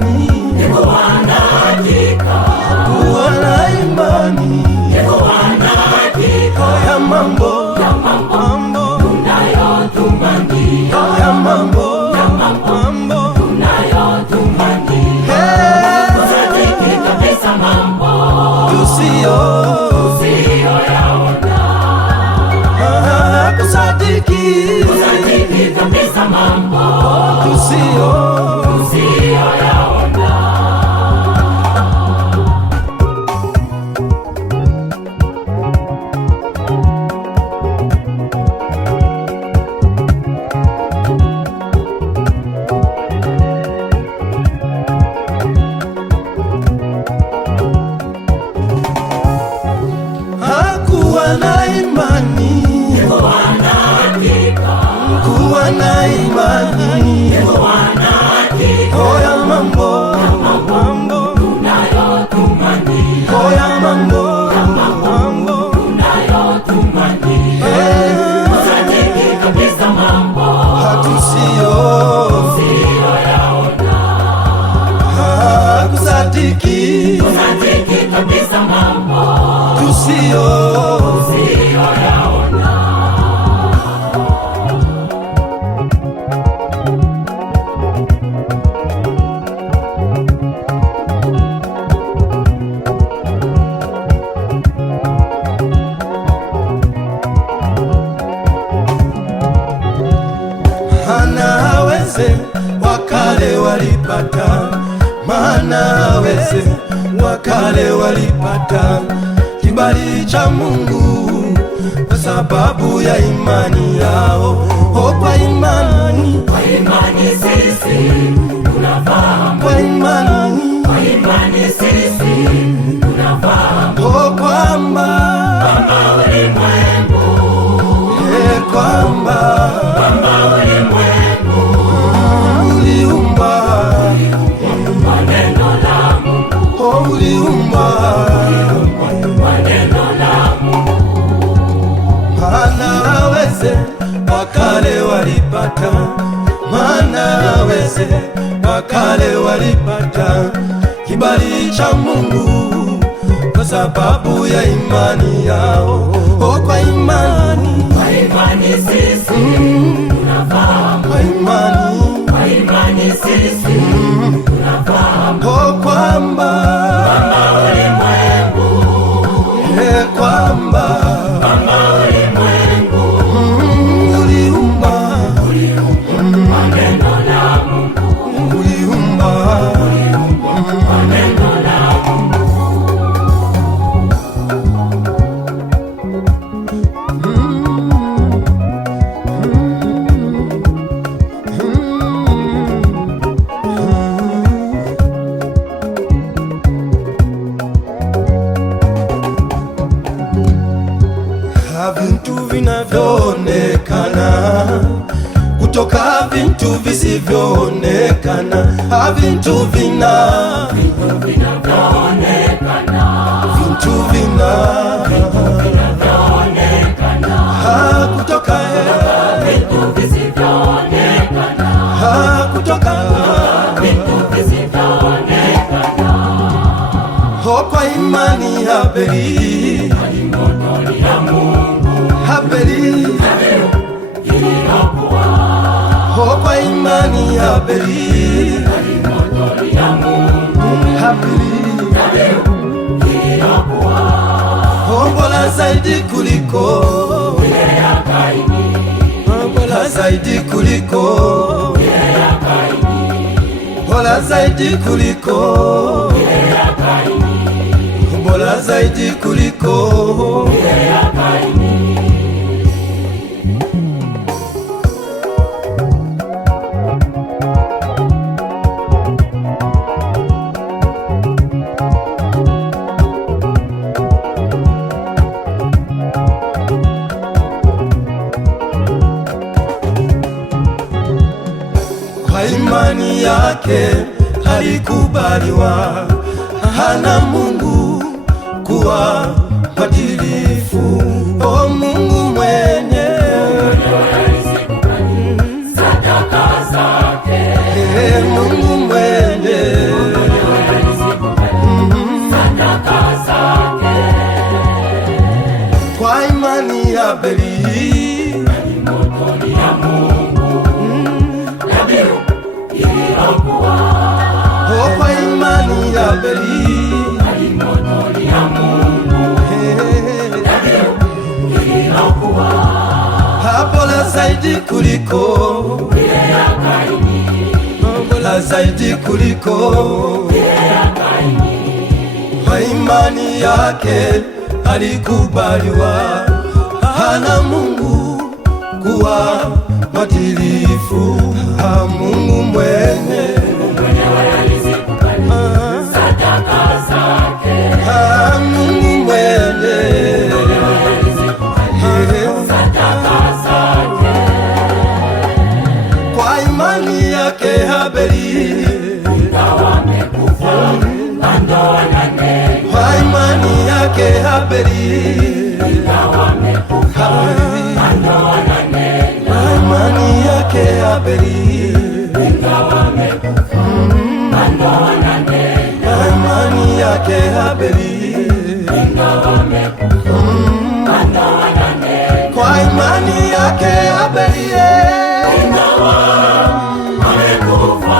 imani, kuwa na hakika, kuwa na imani kuwa na hakika ya mambo tunayotumania, ya mambo tunayotumania, kusadiki kabisa mambo tusiyoyaona, kusadiki kabisa mambo tusiyoyaona. Kuwa na imani, kuwa na hakika, kuwa na imani kuwa na hakika ya mambo tunayotumania, ya mambo tunayotumania, kusadiki kabisa mambo tusiyoyaona, kusadiki kabisa mambo tusiyoyaona. Maana wazee wa kale walipata, maana wazee wa kale walipata kibali cha Mungu kwa sababu ya imani yao. Kwa imani sisi tunafahamu, kwa imani sisi tunafahamu kwamba ulimwengu, kwamba ulimwengu uliumba kwa neno la Mungu, uliumba kwa neno la Mungu. maana wazee wa kale walipata, maana wazee wa kale walipata kibali cha Mungu kwa sababu ya imani yao. Kwa imani sisi tunafahamu, kwa imani sisi tunafahamu kwamba ulimwengu, kwamba ulimwengu uliumba kwa neno la Mungu, uliumba kwa neno la Mungu. Vitu vinavyoonekana kutoka vitu visivyoonekana, vitu vinavyoonekana, vitu vinavyoonekana kutoka vitu visivyoonekana, kutoka vitu visivyoonekana. Kwa imani Habili, moto ya Mungu, Habili iliyokuwa, kwa imani Habili, moto ya Mungu, Habili iliyokuwa, bora zaidi kuliko ile ya Kaini, bora zaidi kuliko ile ya Kaini, bora zaidi kuliko ile ya Kaini, bora zaidi kuliko ile ya Kaini. Kwa imani yake alikubaliwa hana Mungu kuwa mwadilifu. O Mungu mwenye sadaka zake, Mungu mwenye Habeli alimtolea Mungu iliyokuwa bora zaidi kuliko ile ya Kaini, bora zaidi kuliko ile ya Kaini. kwa imani yake alikubaliwa hana Mungu kuwa mwadilifu. Mungu mwenyewe alizikubali sadaka zake. Mungu mwenyewe Sadaka zake. kwa imani yake Habeli Ingawa amekufa bado ananena. kwa imani yake Habeli Ingawa amekufa bado ananena. kwa imani yake Habeli Ingawa amekufa bado ananena. kwa imani yake Habeli Ingawa amekufa bado ananena. kwa imani yake Habeli Ingawa amekufa